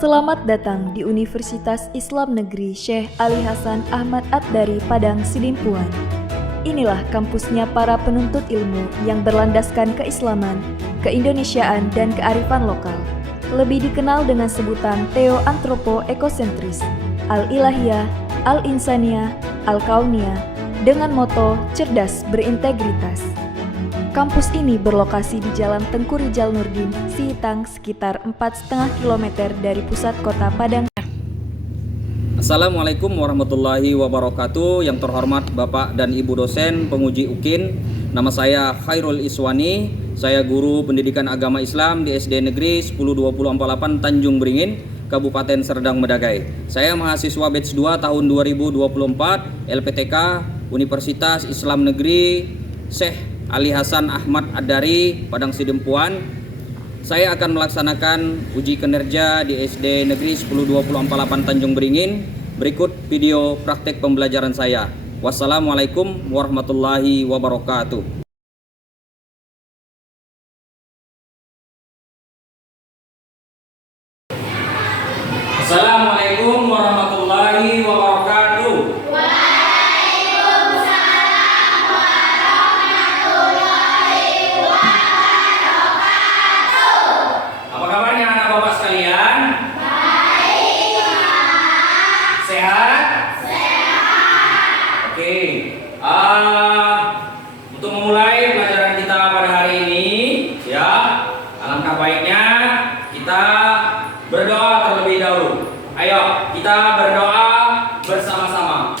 Selamat datang di Universitas Islam Negeri Syekh Ali Hasan Ahmad At-Dari Padang Sidimpuan. Inilah kampusnya para penuntut ilmu yang berlandaskan keislaman, keindonesiaan, dan kearifan lokal. Lebih dikenal dengan sebutan Theo-Antropo-Ekosentris, Al-Ilahiyah, Al-Insaniyah, Al-Kauniyah, dengan moto cerdas berintegritas. Kampus ini berlokasi di Jalan Tengku Rijal Nurdin, Sihitang, sekitar 4,5 km dari pusat kota Padang. Assalamualaikum warahmatullahi wabarakatuh. Yang terhormat Bapak dan Ibu dosen penguji UKIN, nama saya Khairul Iswani. Saya guru pendidikan agama Islam di SD Negeri 102048 Tanjung Beringin, Kabupaten Serdang Medagai. Saya mahasiswa batch 2 tahun 2024 LPTK Universitas Islam Negeri Syekh Ali Hasan Ahmad At-Dari Padang Sidimpuan. Saya akan melaksanakan uji kinerja di SD Negeri 102048 Tanjung Beringin. Berikut video praktek pembelajaran saya. Wassalamualaikum warahmatullahi wabarakatuh. Assalamualaikum warahmatullahi wabarakatuh. Apa kabarnya anak bapak sekalian? Baik, Pak. Sehat? Sehat. Oke. Untuk memulai pelajaran kita pada hari ini, ya, alangkah baiknya kita berdoa terlebih dahulu. Ayo, kita berdoa bersama-sama.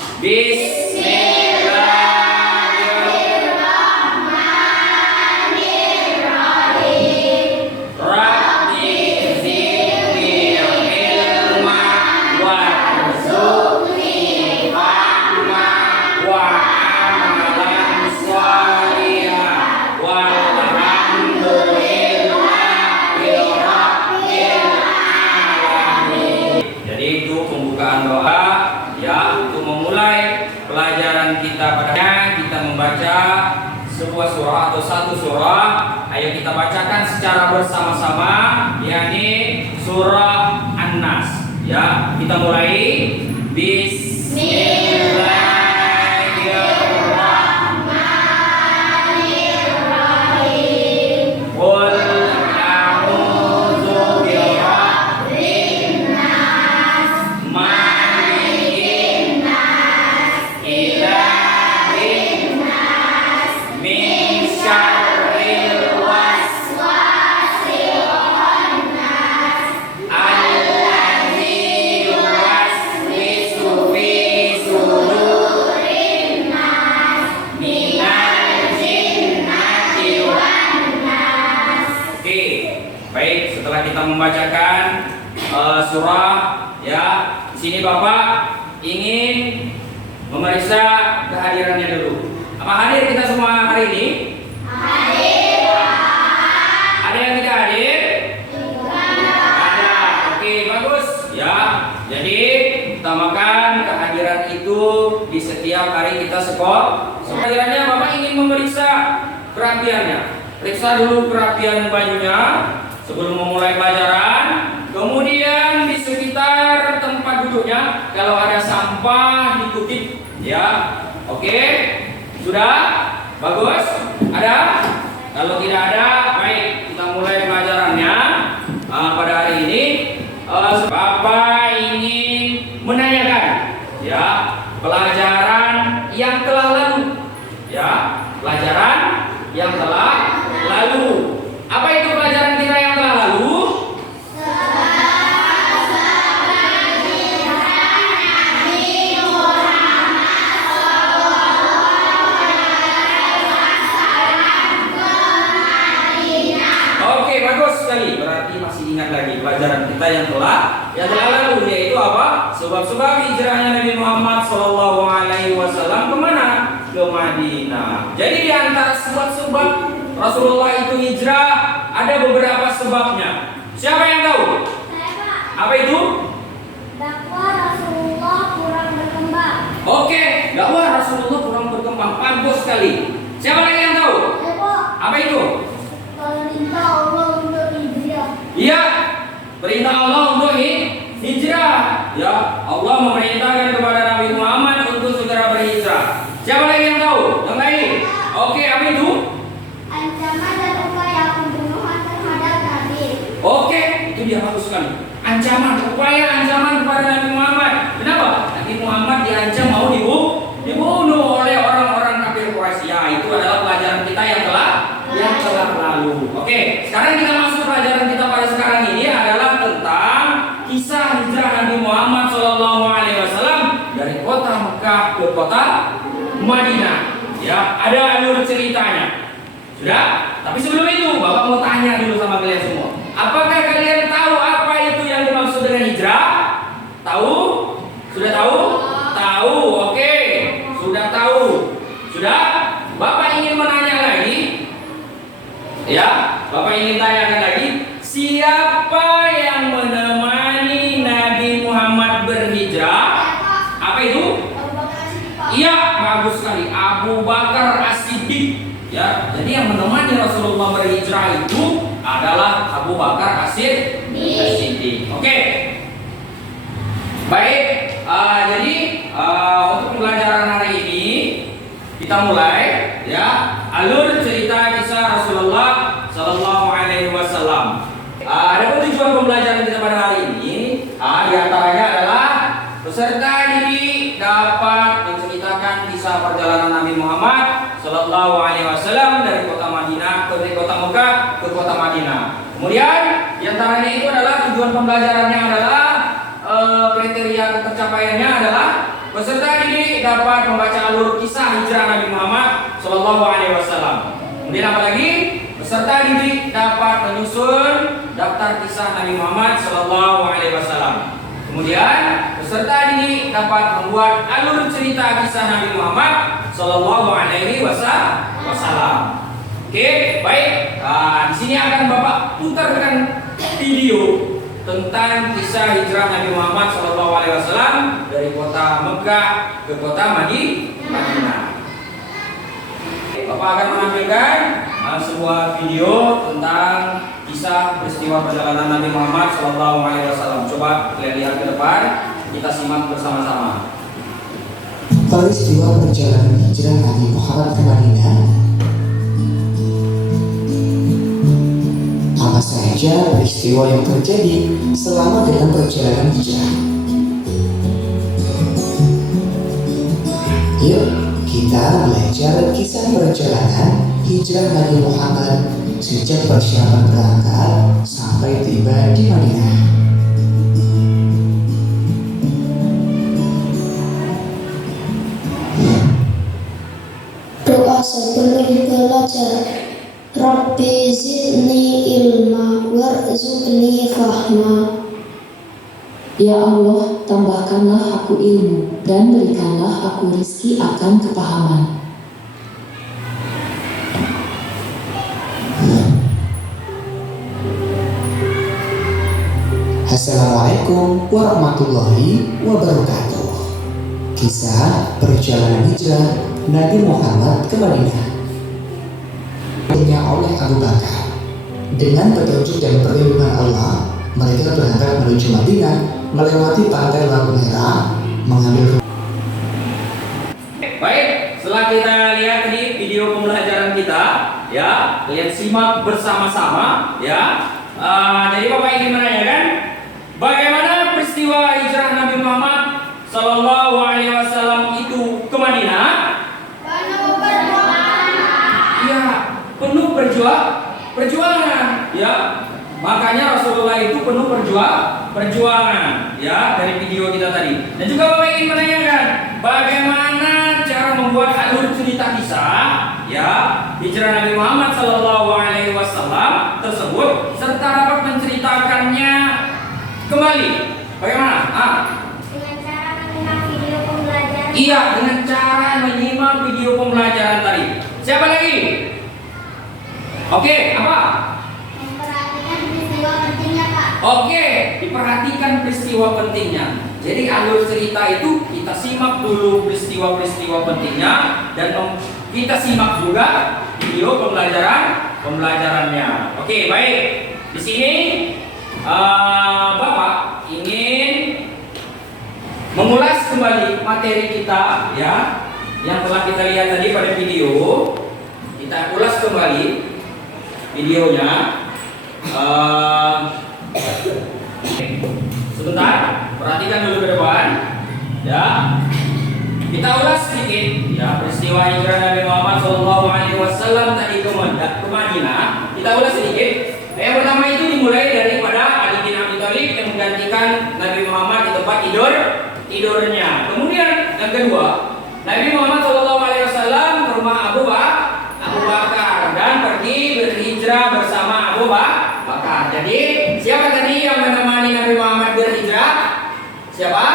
Doa ya untuk memulai pelajaran kita kita membaca sebuah surah atau satu surah. Ayo kita bacakan secara bersama-sama, yakni surah An-Nas. Ya, kita mulai. Bismillahirrahmanirrahim. Baik, setelah kita membacakan surah, ya, di sini Bapak ingin memeriksa kehadirannya dulu. Apa hadir kita semua hari ini? Hadir. Ada yang tidak hadir? Tidak. Ada. Oke, bagus. Ya, jadi utamakan kehadiran itu di setiap hari kita sekolah. Kehadirannya Bapak ingin memeriksa kerapiannya. Periksa dulu kerapian bajunya sebelum memulai pelajaran. Kemudian di sekitar tempat duduknya, kalau ada sampah dikutip, ya. Oke, sudah bagus. Ada? Kalau tidak ada, baik, kita mulai pelajarannya. Pada hari ini, Bapak ingin menanyakan, ya, pelajaran yang telah lalu, ya, pelajaran yang telah lalu. Apa itu pelajaran kita yang telah lalu? Oke, bagus sekali. Berarti masih ingat lagi pelajaran kita yang telah lalu, yaitu apa? Sebab-sebab hijrahnya Nabi Muhammad SAW kemana? Ke Madinah. Jadi di antara sebab-sebab Rasulullah itu hijrah ada beberapa sebabnya. Siapa yang tahu? Apa itu? Dakwah Rasulullah kurang berkembang. Oke, dakwah Rasulullah kurang berkembang. Bagus sekali. Siapa lagi yang tahu? Apa itu? Perintah Allah untuk hijrah. Iya, perintah Allah untuk ya Allah memerintahkan kepada Nabi Muhammad untuk segera berhijrah. Siapa lagi yang tahu? Yang lain? Oke, apa itu? Ancaman dan upaya pembunuhan terhadap Nabi. Oke, itu dia bagus sekali. Ancaman, upaya ancaman kepada Nabi Muhammad. Kenapa? Nabi Muhammad diancam mau dibunuh oleh orang-orang kafir Quraisy. Ya, itu adalah pelajaran kita yang telah lalu. Oke, sekarang kita masuk pelajaran kita pada sekarang ini adalah tentang kisah hijrah Nabi Muhammad SAW dari kota Mekah ke kota Madinah. Ya, ada alur ceritanya. Sudah? Tapi sebelum itu, Bapak mau tanya dulu sama kalian semua. Apakah kalian tahu apa itu yang dimaksud dengan hijrah? Tahu? Sudah tahu? Tahu. Oke. Sudah tahu. Sudah? Bapak ingin menanya lagi? Ya, Bapak ingin tanyakan lagi, siapa yang menemani Nabi Muhammad berhijrah? Apa itu? Iya, bagus sekali. Abu Bakar As-Siddiq. Ya, jadi yang menemani Rasulullah berhijrah itu adalah Abu Bakar As-Siddiq. Oke. Baik, jadi untuk pembelajaran hari ini kita mulai ya alur cerita kisah Rasulullah Sallallahu Alaihi Wasallam. Ada tujuan pembelajaran kita pada hari ini. Di antaranya adalah peserta didik dapat menceritakan kisah perjalanan Nabi Muhammad Sallallahu Alaihi Wasallam dari kota Madinah ke kota Mekah ke kota Madinah. Kemudian di antaranya itu adalah tujuan pembelajarannya adalah kriteria tercapaiannya adalah peserta didik dapat membaca alur kisah hijrah Nabi Muhammad Sallallahu Alaihi Wasallam. Kemudian apa lagi? Peserta didik dapat menyusun daftar kisah Nabi Muhammad Sallallahu Alaihi Wasallam. Kemudian peserta didik dapat membuat alur cerita kisah Nabi Muhammad Sallallahu Alaihi Wasallam. Oke, baik. Di sini akan Bapak putarkan video tentang kisah hijrah Nabi Muhammad SAW dari kota Mekah ke kota Madinah. Bapak akan menampilkan sebuah video tentang kisah peristiwa perjalanan Nabi Muhammad SAW. Coba kalian lihat ke depan, kita simak bersama-sama. Peristiwa perjalanan hijrah Nabi Muhammad ke Madinah. Apa saja peristiwa yang terjadi selama dalam perjalanan hijrah? Yuk, kita belajar kisah perjalanan hijrah Nabi Muhammad sejak persiapan berangkat sampai tiba di Madinah. Doa sebelum belajar. Rabbi zidni ilma warzuqni fahma. Ya Allah, tambahkanlah aku ilmu dan berikanlah aku rizki akan kepahaman. Assalamualaikum warahmatullahi wabarakatuh. Kisah perjalanan hijrah Nabi Muhammad ke Madinah oleh Abu Bakar. Dengan petunjuk dan perlindungan Allah, mereka berangkat menuju Madinah melewati pantai Laut Merah, mengambil. Baik, setelah kita lihat di video pembelajaran kita, ya, kalian simak bersama-sama, ya. Jadi Bapak ingin menanyakan, bagaimana peristiwa hijrah Nabi Muhammad Sallallahu Alaihi Wasallam itu ke Madinah? Penuh perjuangan, ya. Makanya Rasulullah itu penuh perjuangan, ya, dari video kita tadi. Dan juga Bapak ingin menanyakan, bagaimana cara membuat alur cerita kisah, ya, hijrah Nabi Muhammad Sallallahu Alaihi Wasallam tersebut serta dapat menceritakannya kembali. Bagaimana? Dengan cara menyimak video pembelajaran. Iya, dengan cara menyimak video pembelajaran tadi. Siapa lagi? Oke, apa? Memperhatikan peristiwa pentingnya, Pak. Oke, diperhatikan peristiwa pentingnya. Jadi alur cerita itu kita simak dulu peristiwa-peristiwa pentingnya dan kita simak juga video pembelajarannya. Oke, baik. Di sini Bapak ingin mengulas kembali materi kita ya, yang telah kita lihat tadi pada video. Kita ulas kembali videonya. Sebentar, perhatikan dulu ke depan ya. Kita ulas sedikit ya peristiwa hijrah Nabi Muhammad SAW tadi ke Madinah. Kita ulas sedikit. Yang pertama itu dimulai daripada Ali bin Abi Thalib yang menggantikan Nabi Muhammad di tempat tidurnya. Kemudian yang kedua, Nabi Muhammad SAW ke rumah Abu Bakar dan pergi berhijrah bersama Abu Bakar. Jadi siapa tadi yang menemani Nabi Muhammad berhijrah? Siapa?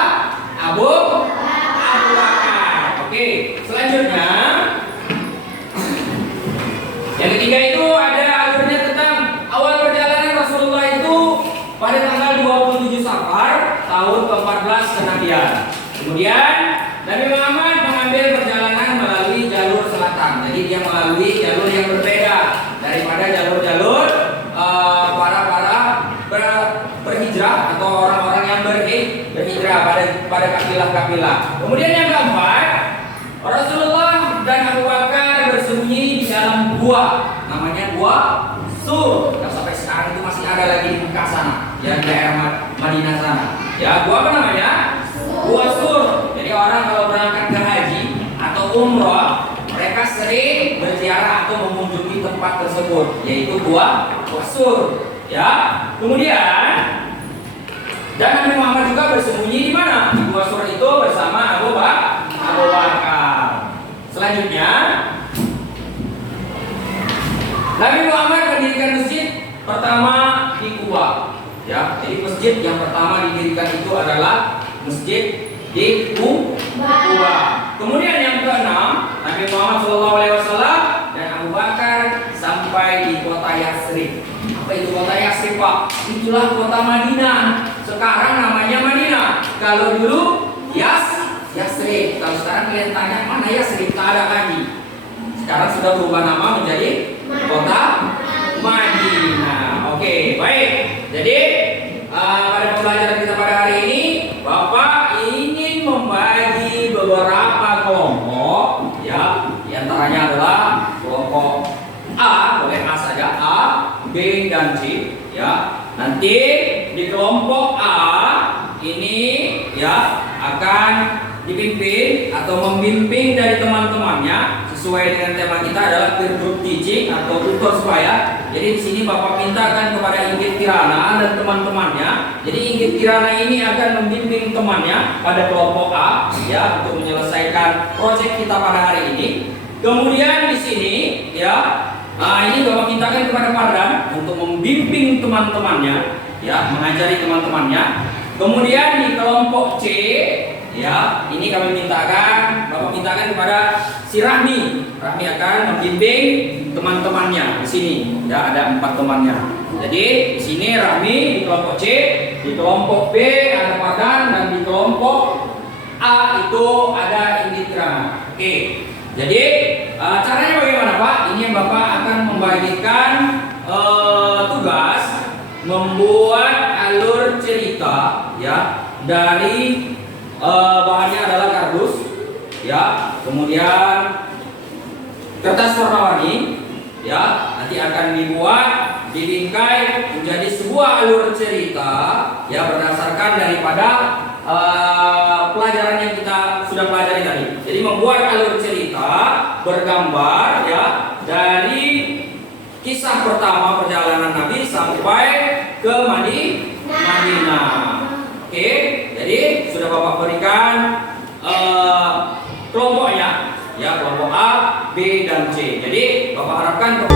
Abu Bakar. Oke, selanjutnya yang ketiga itu ada alurnya tentang awal perjalanan Rasulullah itu pada tanggal 27 Safar tahun ke-14 kenabian. Kemudian Nabi Muhammad mengambil perjalanan melalui jalur selatan. Jadi dia melalui jalur yang berbeda daripada jalur-jalur para berhijrah atau orang-orang yang berhijrah pada kabilah-kabilah. Kemudian yang keempat, Rasulullah dan Abu Bakar bersembunyi di dalam gua, namanya gua Sur. Yang sampai sekarang itu masih ada lagi di Mekah sana, ya di daerah Madinah sana. Ya, gua apa namanya? Gua Sur. Jadi orang kalau berangkat ke haji atau umrah, mereka sering berziarah atau mengunjungi tempat tersebut, yaitu gua Sur. Ya, kemudian dan Nabi Muhammad juga bersembunyi di mana? Di Gua Sur itu bersama Abu Bakar. Selanjutnya, Nabi Muhammad mendirikan masjid pertama di Kuba. Ya, jadi masjid yang pertama didirikan itu adalah masjid di Kuba. Kemudian yang keenam, Nabi Muhammad SAW dan Abu Bakar sampai di kota Yatsrib. Apa itu kota Yatsrib, Pak? Itulah kota Madinah. Sekarang namanya Madinah. Kalau dulu Yatsrib. Kalau sekarang kalian tanya mana Yatsrib, tak ada lagi. Sekarang sudah berubah nama menjadi kota Madinah. Oke, baik. Jadi pada pembelajaran kita pada hari ini, Bapak ingin membagi beberapa kelompok, ya. Di antaranya adalah kelompok A, boleh A saja, A, B dan C, ya. Nanti di kelompok A ini ya akan dipimpin atau membimbing dari teman-temannya sesuai dengan tema kita adalah peer group teaching atau tutor supaya. Jadi di sini Bapak mintakan kepada Inggit Kirana dan teman-temannya. Jadi Inggit Kirana ini akan membimbing temannya pada kelompok A ya untuk menyelesaikan proyek kita pada hari ini. Kemudian di sini ya ini Bapak mintakan kepada Pardan untuk membimbing teman-temannya ya, mengajari teman-temannya. Kemudian di kelompok C ya, ini kami mintakan, Bapak mintakan kepada si Rahmi. Rahmi akan membimbing teman-temannya di sini. Ya, ada 4 temannya. Jadi di sini Rahmi di kelompok C, di kelompok B ada Pardan dan di kelompok A itu ada Inditra. Oke. Jadi caranya bagaimana, Pak? Ini Bapak akan membagikan tugas membuat alur cerita ya dari bahannya adalah kardus ya, kemudian kertas warna-warni ya, nanti akan dibuat dibingkai menjadi sebuah alur cerita ya berdasarkan daripada pelajaran yang kita sudah pelajari tadi. Jadi membuat alur cerita bergambar ya dari kisah pertama perjalanan Nabi sampai ke Madinah. Oke, jadi sudah Bapak berikan kelompoknya ya, kelompok A, B dan C. Jadi Bapak harapkan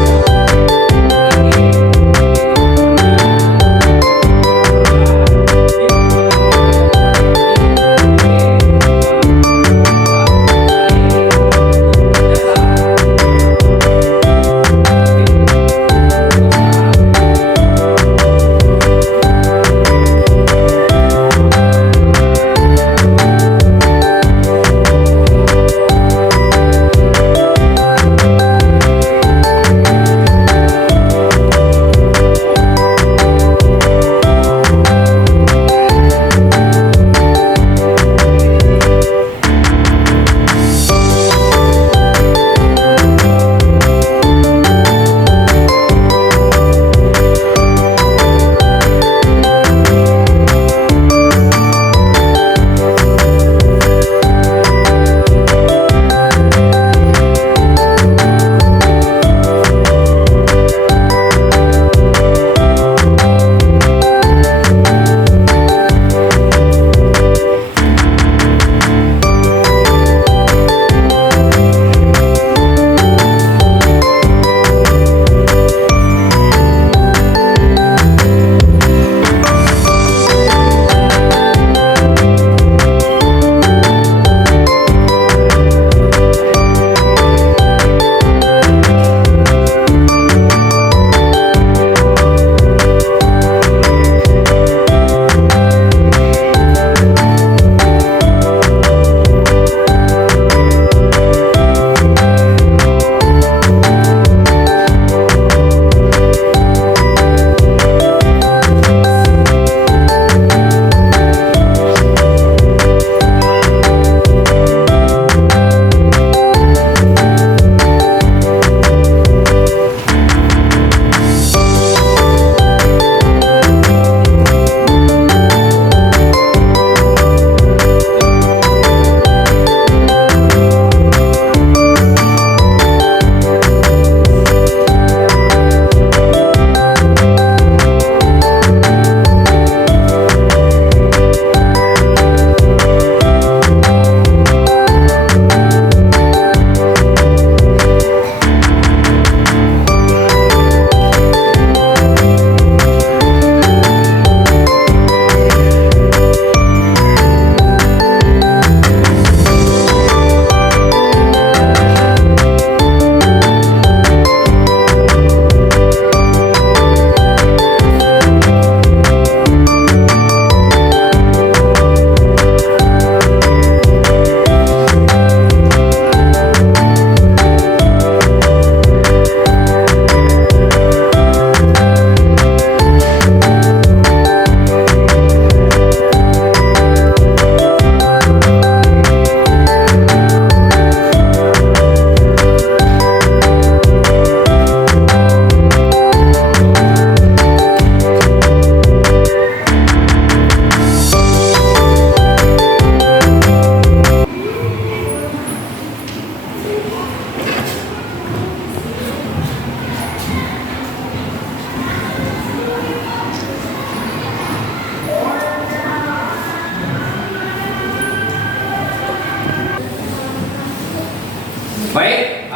Baik,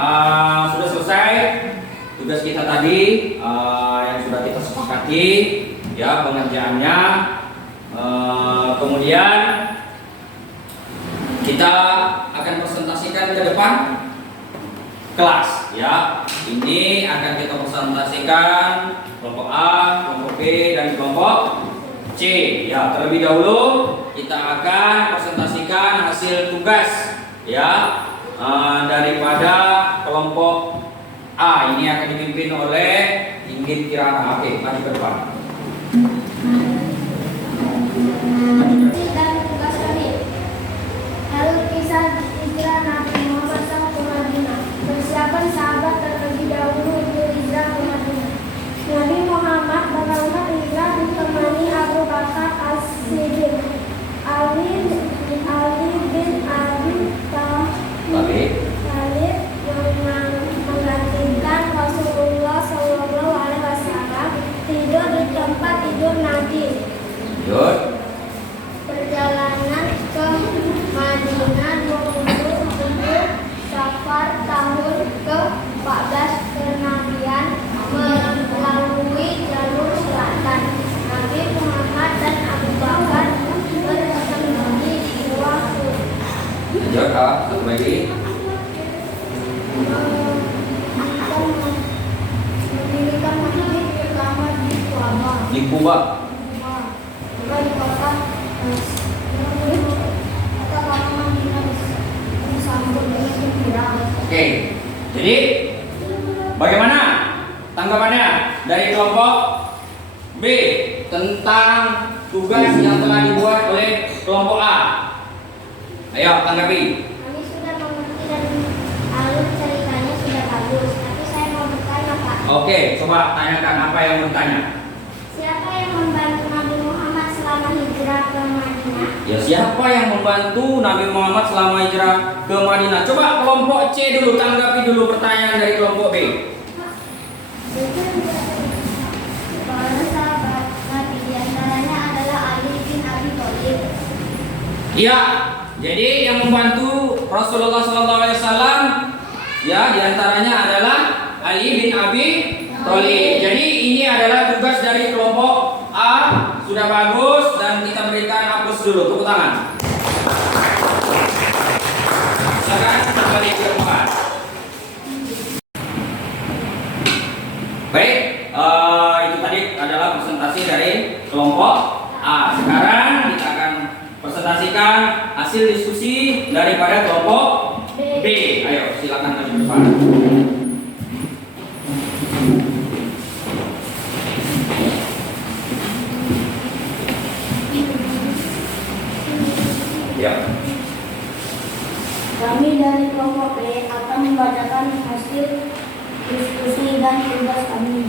sudah selesai tugas kita tadi yang sudah kita sepakati ya pengerjaannya. Kemudian kita akan presentasikan ke depan kelas ya. Ini akan kita presentasikan kelompok A, kelompok B, dan kelompok C ya. Terlebih dahulu kita akan presentasikan hasil tugas ya daripada kelompok A. Ini akan dipimpin oleh Inggit Kirana. Oke, maju ke depan. Dan tugas kami. Lalu kisah hijrah Nabi Muhammad SAW ke Madinah. Persiapan sahabat terlebih dahulu untuk hijrah ke Madinah. Nabi Muhammad berangkat hijrah ditemani Abu Bakar As-Siddiq, Ali bin Abi Thalib menggantikan Rasulullah SAW tidur di tempat tidur Nabi. Perjalanan ke Madinah menuju Safar tahun ke-14 kenabian melalui jalur selatan. Nabi Muhammad dan Abu Bakar bersembunyi di gua Lanjut, satu lagi. mendirikan masjid pertama di Kuba. Di Kuba. Di kota Madinah disambut dengan gembira. Oke, jadi bagaimana tanggapannya dari kelompok B tentang tugas yang telah dibuat oleh kelompok A? Ayo tanggapi. Kami sudah mengerti dan alur ceritanya sudah bagus. Tapi saya mau bertanya, Pak. Oke, coba tanyakan apa yang mau tanya. Siapa yang membantu Nabi Muhammad selama hijrah ke Madinah? Ya, siapa yang membantu Nabi Muhammad selama hijrah ke Madinah? Coba kelompok C dulu, tanggapi dulu pertanyaan dari kelompok B. Para sahabat Nabi diantaranya adalah Ali bin Abi Thalib. Iya, jadi yang membantu Rasulullah SAW ya diantaranya adalah Ali bin Abi Thalib. Jadi ini adalah tugas dari kelompok A. Sudah bagus dan kita berikan aplaus dulu, tepuk tangan. Silakan kembali ke tempat. Baik, itu tadi adalah presentasi dari kelompok A. Sekarang kita akan presentasikan hasil diskusi daripada kelompok B. Ayo, silakan maju ke depan. Ya. Kami dari kelompok B akan membacakan hasil diskusi dan tugas kami.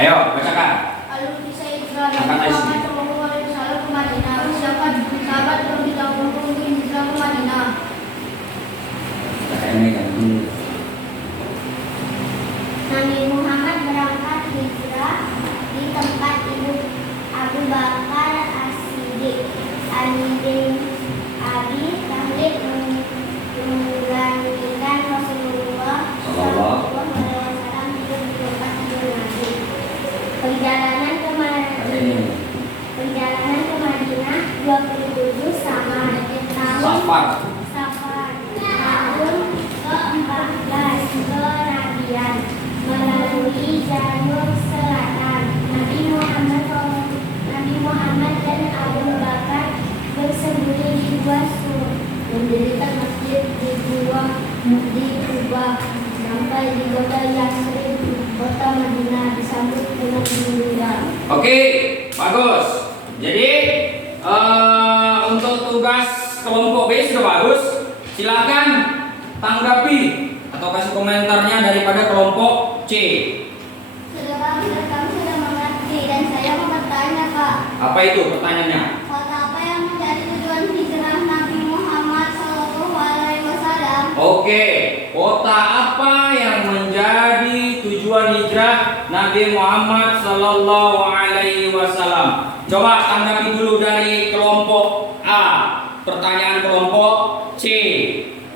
Ayo, bacakan. Alur kisah hijrah Nabi Angkat aja Muhammad sedikit. SAW ke Madinah. Persiapan sahabat terlebih dahulu untuk hijrah ke Madinah. Ini kan. Nabi Muhammad berangkat hijrah di tempat ibu Abu Bakar As-Siddiq. Ali bin Abi Thalib menggantikan Rasulullah SAW tidur di tempat tidur Nabi. Perjalanan ke Madinah 27 Safar tahun ke-14 kenabian melalui jalur selatan. Nabi Muhammad dan Abu Bakar bersembunyi di gua Sur, mendirikan masjid di Kuba sampai di kota Yasrib, kota Madinah disambut dengan gembira. Oke, bagus. Jadi untuk tugas kelompok B sudah bagus. Silakan tanggapi atau kasih komentarnya daripada kelompok C. Kami sudah mengerti dan saya mau bertanya, Pak. Apa itu pertanyaannya? Kota apa yang menjadi tujuan hijrah Nabi Muhammad SAW? Oke, kota apa yang menjadi tujuan hijrah Nabi Muhammad Sallallahu Alaihi Wasallam? Coba tanggapi dulu dari kelompok A. Pertanyaan kelompok C.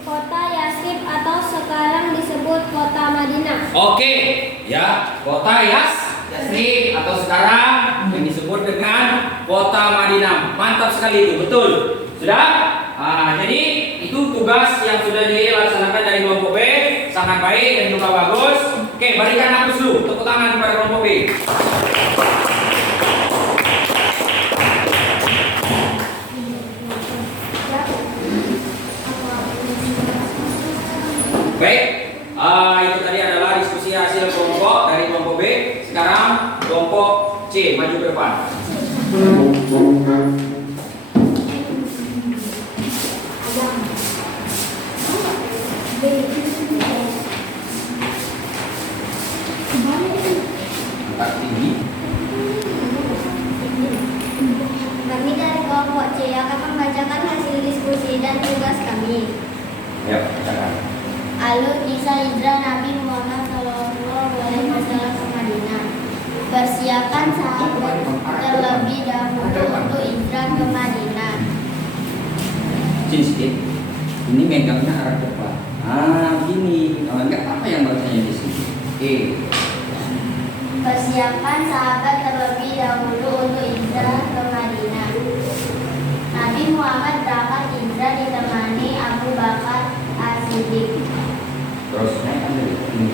Kota Yasrib atau sekarang disebut kota Madinah. Oke, ya, kota Yasrib atau sekarang yang disebut dengan kota Madinah. Mantap sekali itu, betul. Sudah? Jadi itu tugas yang sudah dilaksanakan dari kelompok B, sangat baik dan juga bagus. Oke, berikan aplaus dulu, tepuk tangan kepada kelompok B. Baik, itu tadi adalah diskusi hasil kelompok dari kelompok B. Sekarang kelompok C maju ke depan. Angkat tinggi. Kami dari kelompok C akan membacakan hasil diskusi dan tugas kami. Ya, bacakan. Alur kisah hijrah Nabi Muhammad SAW ke Madinah. Persiapan sahabat terlebih dahulu untuk hijrah ke Madinah. Sini sedikit. Ini megangnya arah depan. Gini. Enggak apa yang bacanya di sini. Oke. Persiapan sahabat terlebih dahulu untuk hijrah ke Madinah. Nabi Muhammad berangkat hijrah ditemani Abu Bakar As-Siddiq, Terus ini.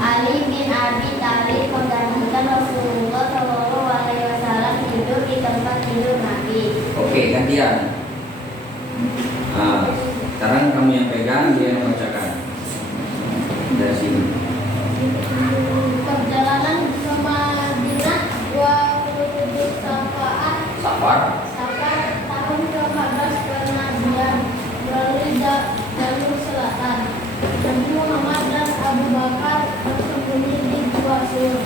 Ali bin Abi Thalib menggantikan Rasulullah SAW tidur di tempat tidur Nabi. Oke, gantian. Sekarang kamu yang pegang, dia yang bacakan. Dari sini. Perjalanan ke Madinah 27 Safar. tahun ke-14 Nabian melalui jalur selatan. Nabi Muhammad dan Abu Bakar bersembunyi di Gua Sur,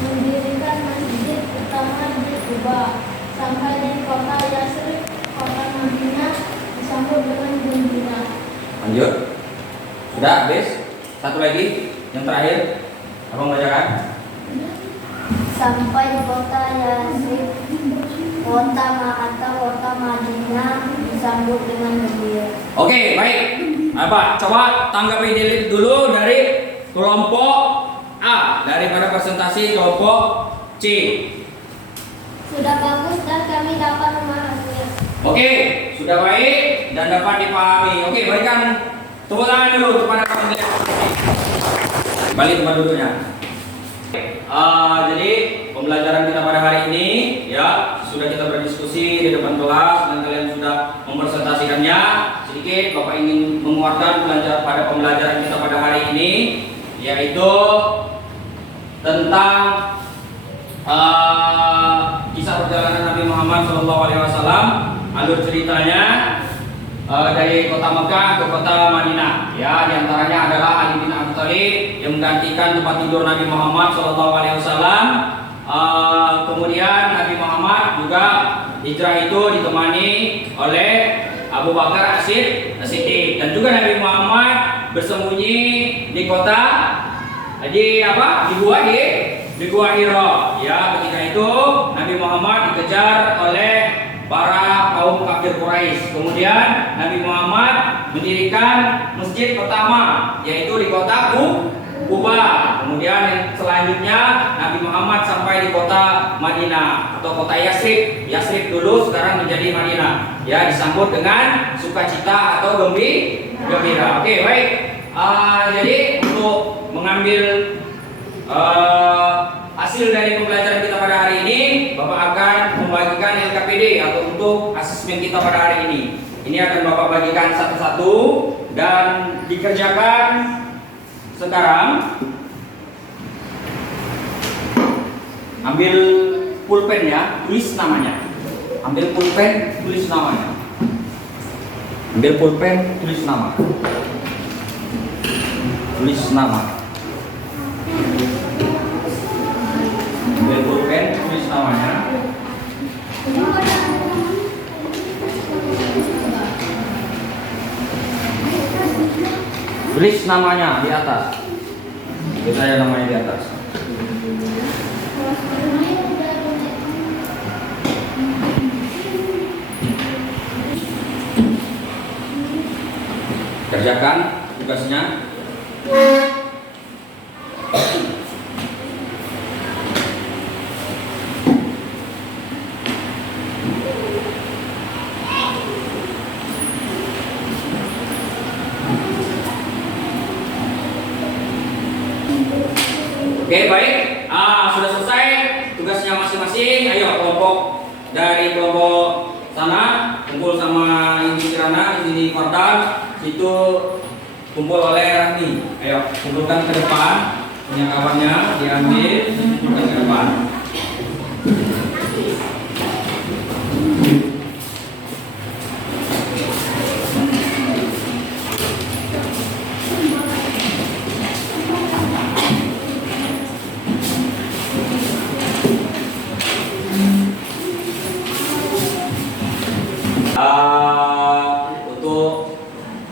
mendirikan masjid utama di Kuba. Sampai di kota Yasrib, kota Madinah, disambut dengan gembira. Lanjut. Sudah habis? Satu lagi, yang terakhir. Abang bacakan. Sampai di kota Yasrib, kota Madinah, disambut dengan gembira. Oke, baik. Apa? Coba tanggapi dulu dari kelompok A daripada presentasi kelompok C. Sudah bagus dan kami dapat memahaminya. Oke, sudah baik dan dapat dipahami. Oke, berikan tepuk tangan dulu kepada kalian. Balik tempat duduknya. Jadi pembelajaran kita pada hari ini ya sudah kita berdiskusi di depan kelas dan kalian sudah mempresentasikannya. Sedikit Bapak ingin menguatkan pada pembelajaran kita pada hari ini, yaitu tentang kisah perjalanan Nabi Muhammad SAW. Alur ceritanya dari kota Mekah ke kota Madinah. Ya, diantaranya adalah Ali bin Abi Thalib yang menggantikan tempat tidur Nabi Muhammad SAW. Kemudian Nabi Muhammad juga hijrah itu ditemani oleh Abu Bakar As-Siddiq, dan juga Nabi Muhammad bersembunyi di kota di Gua Hira. Ya, ketika itu Nabi Muhammad dikejar oleh para kaum kafir Quraisy. Kemudian Nabi Muhammad mendirikan masjid pertama yaitu di kota Kuba. Kemudian selanjutnya Nabi Muhammad sampai di kota Madinah atau kota Yasrib. Yasrib dulu sekarang menjadi Madinah. Ya, disambut dengan sukacita atau gembira. Oke, baik. Jadi untuk mengambil hasil dari pembelajaran kita pada hari ini, Bapak akan membagikan LKPD atau untuk asesmen kita pada hari ini. Ini akan Bapak bagikan satu-satu dan dikerjakan sekarang. Ambil pulpen ya, tulis namanya. Ambil pulpen, tulis namanya. Ambil pulpen, tulis nama. Tulis nama. Ambil pulpen, tulis namanya. Tulis namanya di atas. Tulis saya namanya di atas. kerjakan tugasnya. Oke, baik. Sudah selesai tugasnya masing-masing. Ayo kelompok dari kelompok sana kumpul sama ini Kirana, ini Kordan, situ kumpul oleh Rahmi. Ayo kumpulkan ke depan. Punya kawannya diambil, kumpulkan ke depan. Untuk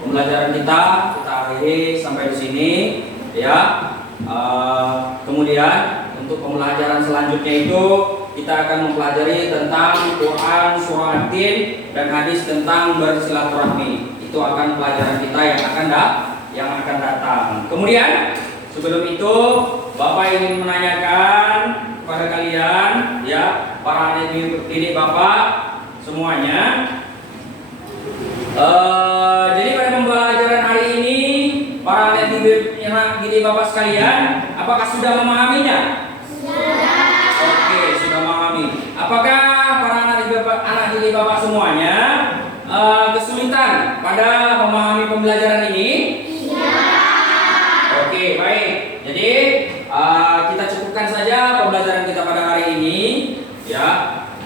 pembelajaran kita akhiri sampai di sini ya. Kemudian untuk pembelajaran selanjutnya itu kita akan mempelajari tentang Quran, surah At-Tin, dan hadis tentang bersilaturahmi. Itu akan pelajaran kita yang akan datang. Kemudian sebelum itu Bapak ingin menanyakan kepada kalian ya, para adik Bapak semuanya. Jadi pada pembelajaran hari ini para adik Bapak sekalian, apakah sudah memahaminya? Sudah. Oke, sudah memahami. Apakah para anak didik Bapak semuanya kesulitan pada memahami pembelajaran ini? Tidak. Oke, baik. Jadi kita cukupkan saja pembelajaran kita pada hari ini ya.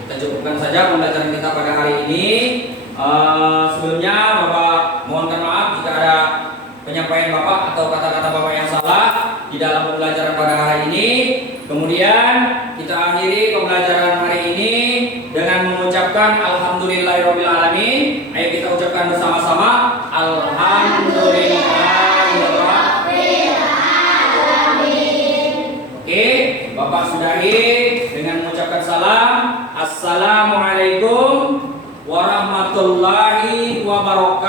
Kita cukupkan saja pembelajaran kita pada hari ini. Sebelumnya Bapak mohonkan maaf jika ada penyampaian Bapak atau kata-kata Bapak yang salah di dalam pembelajaran pada hari ini. Kemudian kita akhiri pembelajaran hari ini dengan mengucapkan Alhamdulillahirabbil alamin. Ayo kita ucapkan bersama-sama Alhamdulillahirabbil alamin. Oke, Bapak sudahi dengan mengucapkan salam. Assalamualaikum warahmatullahi wabarakatuh.